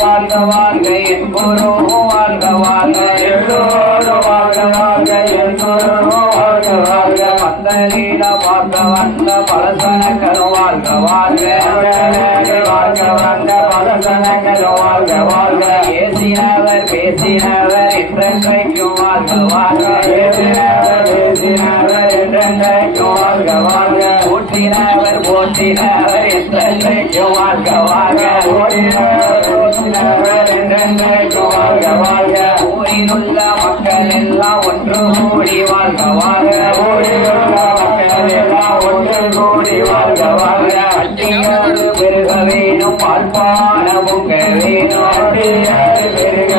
வாழ்க வாழ்க என் குரு வாழ்க வாழ்க எல்லோரும் வாழ்க வாழ்க என் குரு வாழ்க வாழ்க வந்தலீல பார்க்க வந்த பலசனக்கரு வாழ்க வாழ்க வாழ்க வந்த பலசனக்கரு வாழ்க வாழ்க ஏசினவர் பேசினவர் என்றென்றைக்கும் வாழ்க வாழ்க ஏசினவர் பேசினவர் என்றென்றைக்கும் வாழ்க வாழ்க ஊற்றினவர் போற்றினவர் என்றென்றைக்கும் வாழ்க வாழ்க ஊரிலுள்ள மக்கள் எல்லாம் ஒன்று கூடி வாழ்க வாழ்க ஊரிலுள்ள மக்கள் எல்லாம் ஒன்று கூடி வாழ்க வாழ்க அட்டியாறு பெருக வேணும் பார்ப்பான முக வேணும் அட்டியாறு பெருக